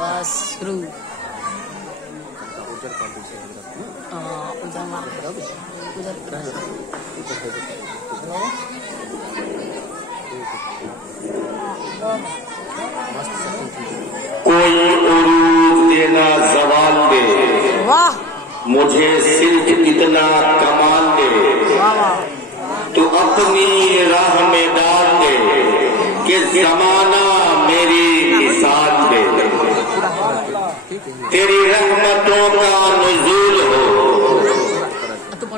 बस शुरू कोई उरूज देना ज़वाल दे, वाह मुझे सिर्फ इतना कमाल दे, तो अपनी राह में डाल दे कि जमाना मेरी मिसाल दे। तेरी रहमतों का नुज़ूल हो,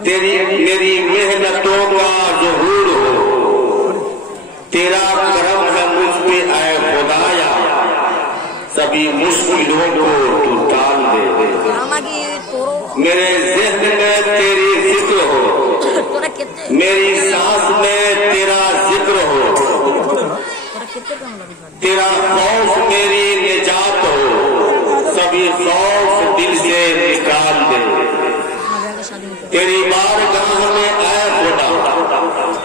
तेरी मेरी मेहनतों का ज़हूर हो, तेरा करम है मुझ पे ऐ खुदाया, सभी मुश्किलों को तू टाल दे। मेरे ज़हन में तेरी जिक्र हो, मेरी सांस में तेरा जिक्र हो, तेरा खौफ मेरी निजात हो, सभी खौफ दिल से निकाल दे। तेरी बारगाह में ऐ खुदा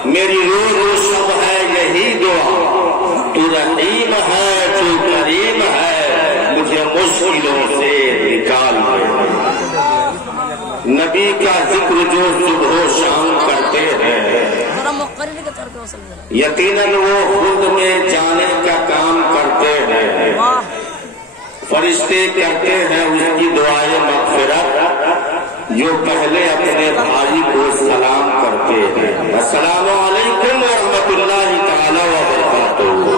मेरी रोज़ शब है यही दुआ, तू रहीम है तू करीम है, मुझे मुश्किलों से निकाल दे। नबी का जिक्र जो सुबह शाम करते हैं, यकीनन वो खुद में जाने का काम करते हैं। फरिश्ते करते हैं उसकी दुआए मग़फ़िरत, जो पहले अपने भाई को सलाम करते हैं। अस्सलामु अलैकुम व रहमतुल्लाहि तआला व बरकातुहू।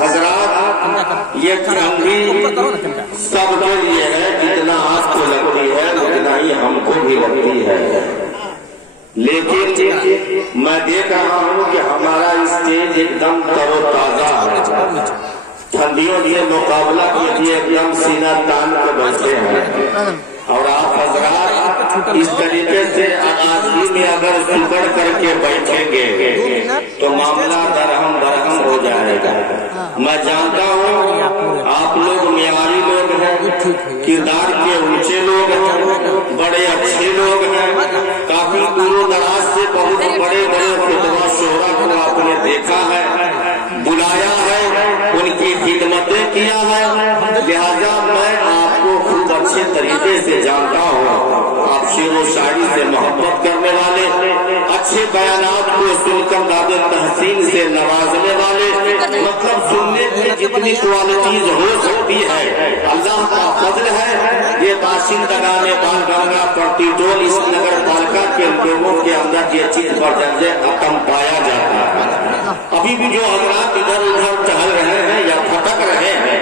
हज़रात, ये ठंडी सबके लिए है, जितना आपको लगती है उतना ही हमको भी लगती है। लेकिन मैं देख रहा हूँ कि हमारा स्टेज एकदम तरोताजा है। ठंडियों से मुकाबला के लिए एकदम सीना तान कर बैठे हैं। और आप हज़रात इस तरीके से आज़ादी में अगर सुगड़ करके बैठेंगे तो मामला दरहम बरहम हो जाएगा। मैं जानता हूँ आप लोग मेयारी लोग हैं, किरदार के ऊंचे लोग हैं, बड़े अच्छे लोग हैं, काफी दूरों दराज से बहुत बड़े बड़े खुतबा शोहरा को आपने देखा है, बुलाया है, उनकी खिदमतें किया है। लिहाजा मैं आपको खूब अच्छे तरीके से जानता हूँ। आप शेर व शायरी से मोहब्बत करने वाले, अच्छे बयानात को सुनकर दादे तहसीन से नवाजने वाले, मतलब सुनने की जितनी क्वालिटीज हो सकती है अल्लाह का फजल है। ये बाशिंदगाने बालगंगा प्रतिटोल इस नगर पालिका के लोगों के अंदर ये चीज पर दर्जे अकम पाया जाता है। अभी भी जो हज़रात इधर उधर टहल रहे हैं या भटक रहे हैं,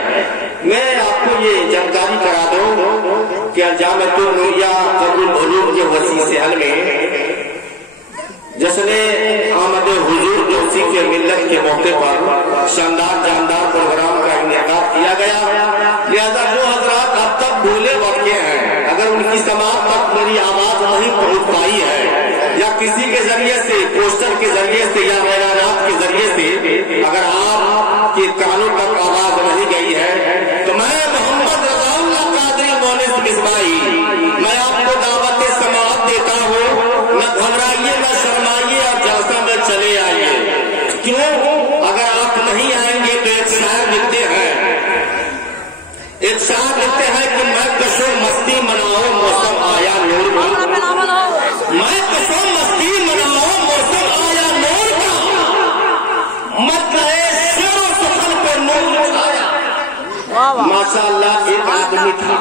मैं आपको ये जानकारी करा दूं कि जामिअतुन नूरिया कबरुल उलूम के वसी सहल में जश्न आमद हुजूर दोस्ती के मिल्लत के मौके पर शानदार जानदार प्रोग्राम का इनेकाद किया गया। लिहाजा जो हज़रात अब तक भूले भटके हैं, अगर उनकी समाज तक मेरी आवाज नहीं पहुंच पाई है या किसी के जरिए से, पोस्टर के जरिए से या मैदानात के जरिए से अगर आपके कानों तक आवाज नहीं गई है, तो मैं मोहम्मद रज़ाउल्लाह कादरी मोनिस मिसबाई मैं आपको दावत समाअत देता हूँ। न घबराइए न शर्माइए, और जलसा में चले आइए। क्यों? अगर आप नहीं आएंगे तो एक शायर लिखते हैं कि मैं कशो मस्ती मनाओ मौसम आया नूर का, मैं कशो मस्ती मनाओ मौसम आया नूर का, मत गए शेरों सुखन पर नूर छाया। माशाअल्लाह, एक आदमी था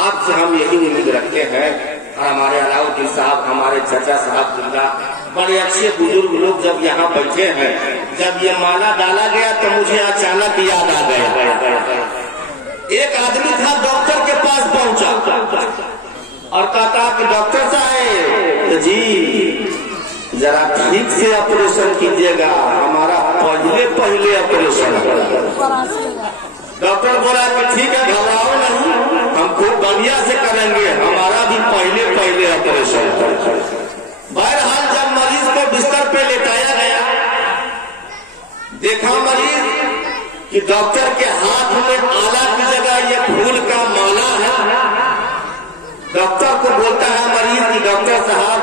आपसे हम यही उम्मीद रखते हैं। और हमारे अलाउद्दीन साहब, हमारे चाचा साहब जिंदा, बड़े अच्छे बुजुर्ग लोग जब यहाँ बैठे हैं, जब ये माला डाला गया तो मुझे अचानक याद आ गया। एक आदमी था, डॉक्टर के पास पहुंचा और कहता कि डॉक्टर साहब जी जरा ठीक से ऑपरेशन कीजिएगा, हमारा पहले ऑपरेशन। डॉक्टर बोला कि ठीक है, घबराओ नहीं, हम खूब बढ़िया से करेंगे, हमारा भी पहले ऑपरेशन। बहरहाल जब मरीज को बिस्तर पे लेटाया गया, देखा मरीज कि डॉक्टर के हाथ में आला की जगह ये फूल का माला है। डॉक्टर को बोलता है मरीज कि डॉक्टर साहब,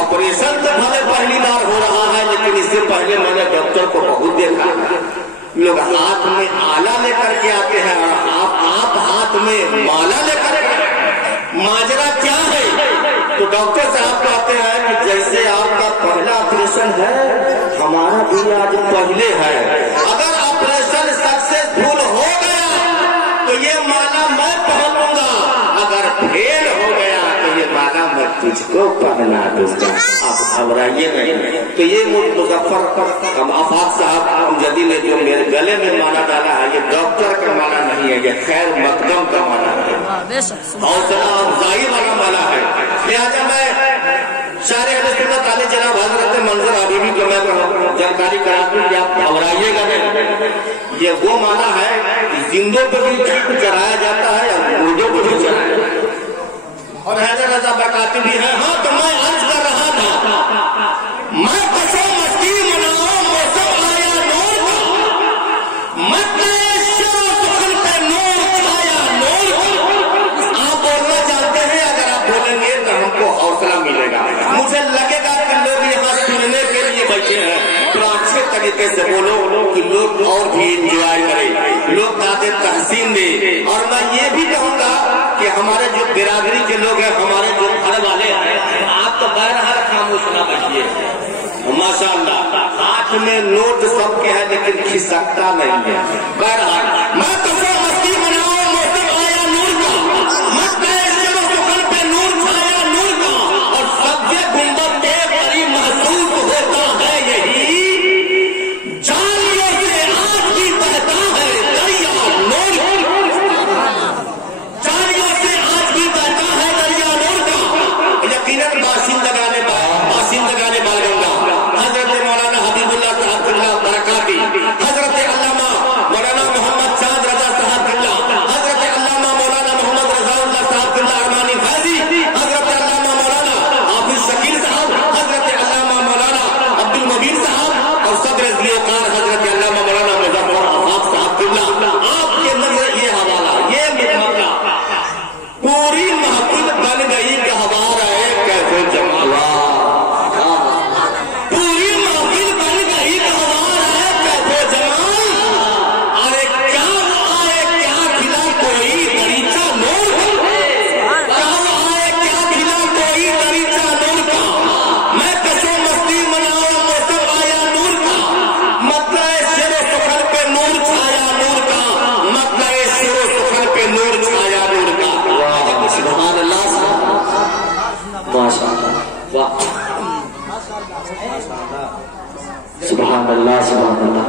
ऑपरेशन तो भले पहली बार हो रहा है, लेकिन इससे पहले मैंने डॉक्टर को बहुत देखा। लोग हाथ में आला लेकर के आते हैं और आप हाथ में माला लेकर के। माजरा क्या है? तो डॉक्टर साहब कहते हैं कि जैसे आपका पहला ऑपरेशन है, हमारा भी आज पहले है। अगर ऑपरेशन सक्सेसफुल हो गया तो ये माला मैं पहनूंगा, अगर फेल हो गया तो ये माला मैं तुझको पहना दूंगा। आप घबराइए नहीं। तो ये मुजफ्फर आफाक साहब जदी ने जो मेरे गले में माला डाला है, ये डॉक्टर का माला नहीं है, ये खैर मकदम का माला है, हौसला अफजाई वाला माला है। लिहाजा मैं सारे अहले जनाब हजरत मंजर हबीबी को मैं जानकारी करा दूं कि आप घबराइएगा नहीं। ये वो माला है जिंदों पर भी चढ़ाया जाता है और मुर्दों को भी चढ़ाया जाता है। और हैदर रजा बकाती भी है। हाँ, तो मैं अर्ज कर रहा था, मैं कसो मस्ती मनाओ मौसम आया नूर का, मत सुखन पे नूर छाया नूर का। आप बोलना चाहते हैं, अगर आप बोलेंगे तो हमको हौसला मिलेगा। मुझे लगेगा कि लोग यहाँ सुनने के लिए बैठे हैं, तो अच्छे तरीके से बोलो कि लोग और भी इंजॉय करें, लोग दादे तहसीन दे। और मैं ये भी कहूँगा कि हमारे जो बिरादरी के लोग हैं, हमारे जो घर वाले हैं, आप तो बहरहाल खामोश ना बैठिए। माशाअल्लाह हाथ में नोट सबके है, लेकिन खिसकता नहीं है। बहरहाल मैं तो मस्ती मनाओ मौसम आया नूर का, मत सुखन पे नूर छाया नूर का। और सबसे गुंबद के बड़ी महसूस होता है यही, जानियों से आज भी बहता है दरिया नूर, जानियों से आज भी बहता है दरिया नूर का। यकीनन बाशिंदगाने बालगंगा हजरत मौलाना हबीबुल्लाह साहब बिल्लाह बरकाती, हजरत अल्लामा मौलाना मोहम्मद चांद रजा साहब बिल्लाह, हजरत अल्लामा मौलाना मोहम्मद रजाउल्लाह साहब बिल्लाह अरमानी फैजी, हजरत अल्लामा मौलाना हाफिज शकील साहब, हजरत अल्लामा मौलाना अब्दुल मुबीन साहब और सदर ज़ियोकार हजरत अल्लामा मौलाना मुजफ्फर आफाक साहब बिल्लाह। आपके नजर ये हवाला, ये मामला पूरी महफिल बन गई कि हमारा है कैसे जमाला, पूरी महफिल बन गई कि हमारा है कैसे जमाल। अरे क्या आए क्या खिला कोई दरीचा नूर का, क्या आए क्या खिला कोई दरीचा नूर का। मैं कसो मस्ती मनाओ मौसम आया नूर का, मतलब शेरो सुखन पे नूर छाया नूर का, मतलब शेरो सुखन पे नूर छाया नूर का। सुभान अल्लाह, माशाअल्लाह, वाह, सुभान अल्लाह, सुभान अल्लाह,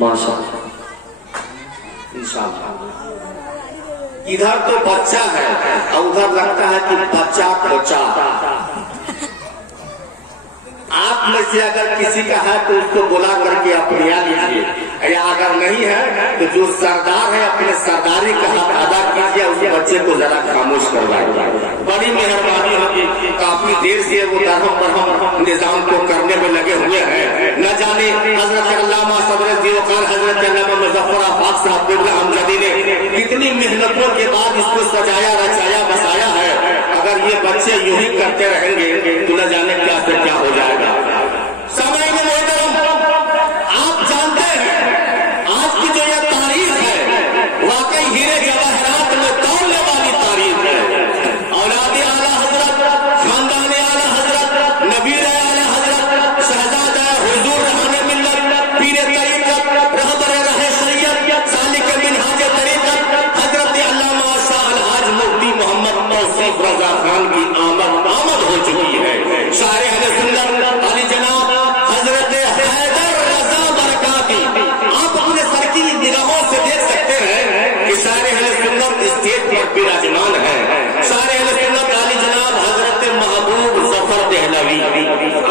माशाअल्लाह, इंशाअल्लाह। इधर तो बच्चा है और उधर लगता है कि बच्चा बच्चा। आप में से अगर किसी का है तो उसको बुला करके अपनिया लीजिए, या अगर नहीं है तो जो सरदार है अपने सरदारी का हक अदा कीजिए, उस बच्चे को जरा खामोश करवाइए। बड़ी मेहरबानी होगी। काफी देर से वो दरहम बरहम निजाम को करने में लगे हुए हैं। न जाने हजरत अल्लामा सदर ज़ियोकार हजरत अल्लामा मुजफ्फर आफाक साहब बिल्लाह हमजदी ने कितनी मेहनतों के बाद इसको सजाया रचाया बसाया है। अगर ये बच्चे यूं ही करते रहेंगे तो न जाने क्या से क्या हो जाएगा। समय में आप जानते हैं आज की जो यह तारीख है, वाकई हीरे जवाहरात में तौलने वाली तारीख है। औलादे आला हजरत, खानदान आला हजरत, नबीर आला हजरत, शहजादा हुजूर रहने मिल्लत, पीरे तरीक़त, रहबर रहे शरीयत, सालिक मिनहाज तरीक़त, हजरत अल्लामा शाह अलहाज मुफ्ती मोहम्मद तौसीफ रजा खान की आमद हो चुकी है। सारे अहले सुन्नत अली जनाब हजरत हैदर रजा बरकाती, आप अपने सर की निगाहों से देख सकते हैं कि सारे अहले सुन्नत स्टेज पर विराजमान है। सारे अहले सुन्नत अली जनाब हजरत महबूब जफर देहलवी,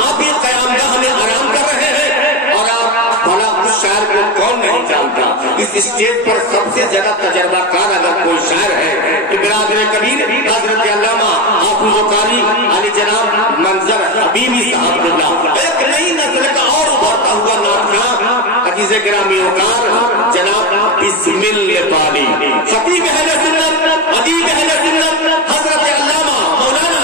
आप ये क़यामगाह में आराम कर रहे हैं। और आप भला उस शायर को कौन नहीं जानता। इस स्टेज पर सबसे ज्यादा तजर्बाकार अगर कोई शायर है तो बिरादर कबीर हजरत अल्लामा हाफिज़ कारी अली जनाब मंजर हबीबी साहब बिल्लाह। एक नई नस्ल का और उभरता हुआ नाटक अजीज़े गिरामी वकार जनाब बिस्मिल्लाह पाली खतीब अहले सुन्नत अदीब अहले सुन्नत हजरत अल्लामा मौलाना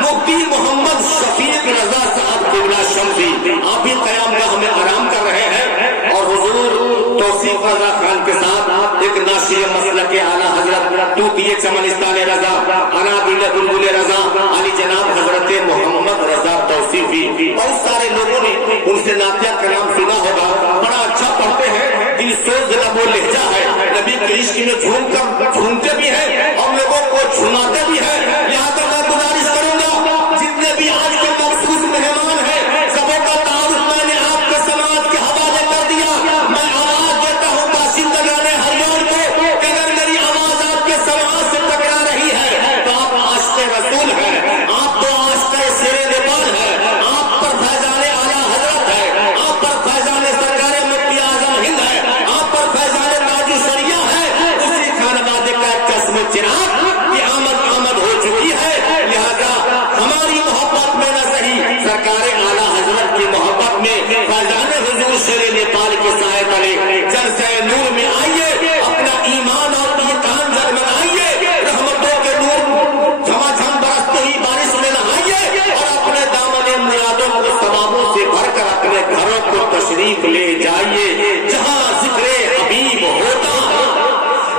मुफ्ती मोहम्मद शफीक रजा साहब बिल्लाह शम्सी, आप भी क़यामगाह में आराम कर रहे हैं। और हुजूर तो توصیف رضا خان کے ساتھ ایک ناشی مسلک اعلیٰ حضرت توتیے چمنستان رضا انابیل بلبل رضا علی جناب حضرت محمد رضا توصیفی، بہت سارے لوگوں نے ان سے نعتیہ کا نام سنا ہوگا، بڑا اچھا پڑھتے ہیں، دل سوز لب و لہجہ ہے، نبی کے عشق میں جھوم کر جھومتے بھی ہیں اور لوگوں کو جھوماتے بھی ہیں۔ لہٰذا میں گزارش کروں گا جتنے بھی آج کے مخصوص مہمان ہیں سبوں کا تعارف میں نے آپ کے سماج کے حوالے کر دیا۔ میں آواز دیتا ہوں باشندگان ہریان کو کہ اگر میری آواز آپ کے سماج سے ٹکرا رہی ہے تو آپ عاشق رسول ہیں، آپ تو عاشق شیر نپال ہے، آپ پر فیضان اعلیٰ حضرت ہے، آپ پر فیضان سرکار مفتی اعظم ہند ہے، آپ پر فیضان تاج شریعہ ہے، اسی خانوادے کا چشم چراغ کی آمد ہو چکی ہے۔ لہذا ہماری محبت میں نہ صحیح سرکار اعلیٰ حضرت کی محبت میں فیضان حضور شیر نیپال کے سائے تلے جلسہ نور میں آئیے، اپنا ایمان اور ایمان جھلملائیے، رحمتوں کے نور جھما جھم برستے ہی بارش میں نہائیے اور اپنے دامن مرادوں کو ثوابوں سے بھر کر اپنے گھروں کو تشریف لے جائیے۔ جہاں ذکر حبیب ہوتا ہے،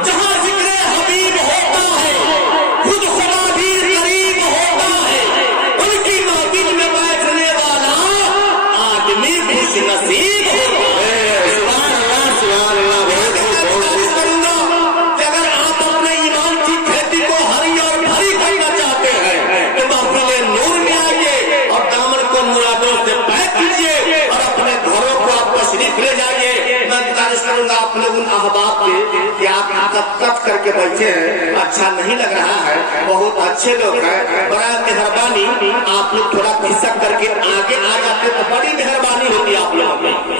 جہاں ذکر حبیب ہوتا ہے خود خدا بھی قریب ہوتا ہے، ان کی محفل میں بیٹھنے والا آدمی خوش نصیب ہوتا ہے۔ سبحان اللہ، سبحان اللہ۔ گزارش کروں گا کہ اگر آپ اپنے ایمان کی کھیتی کو ہری اور بھری کرنا چاہتے ہیں تو محفل نور میں آئیے اور دامن کو مرادوں سے بیٹھ کیجیے اور اپنے گھروں کو آپ تشریف لے جائیے۔ میں گزارش کروں گا آپ لوگ ان احباب کے کہ آپ کٹ کر کے بیٹھے ہیں، اچھا نہیں لگ رہا ہے، بہت اچھے لوگ ہیں، برائے مہربانی آپ لوگ تھوڑا کھسک کر کے آگے آ جاتے تو بڑی مہربانی ہوتی آپ لوگوں کی۔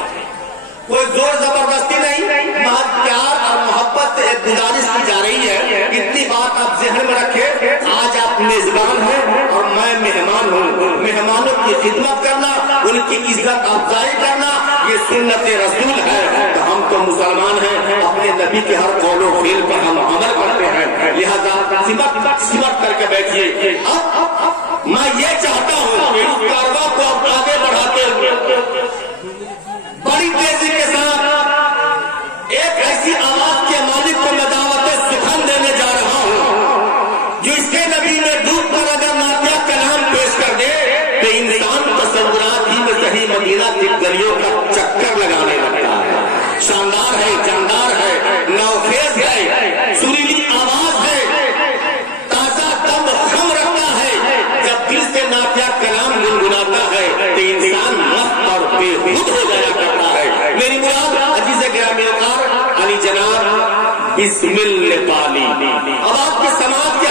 کوئی زور زبردستی نہیں، محض پیار اور محبت سے ایک گزارش کی جا رہی ہے۔ اتنی بات آپ ذہن میں رکھے، آج آپ میزبان ہیں اور میں مہمان ہوں، مہمانوں کی خدمت کرنا، ان کی عزت افزائی کرنا یہ سنت رسول ہے۔ تو ہم تو مسلمان ہیں، اپنے نبی کے ہر قول و فعل پر ہم عمل کرتے ہیں، لہذا سمٹ کر کے بیٹھیے۔ اب میں یہ چاہتا ہوں کہ اس کارواں کو آپ آگے بڑھاتے ہوئے بڑی تیزی کے ساتھ ایک ایسی آواز کے مالک کو میں دعوت سخن دینے جا رہا ہوں جو اس کے نبی میں ڈوب کر اگر نعتیہ کلام پیش کر دے تو انسان تصورات ہی میں صحیح مدینہ کی گلیوں کا چکر لگانے لگتا ہے۔ شاندار ہے، جاندار ہے، نوخیز ہے، سریلی آواز ہے، تازہ دم خم رکھتا ہے۔ جب دل سے نعتیہ کلام گنگناتا ہے تو انسان مست اور بے خود ہو جایا کرتا ہے۔ میری مراد عزیز گرامی وقار علی جناب بسم اللہ پالی اب آپ کے سماج کے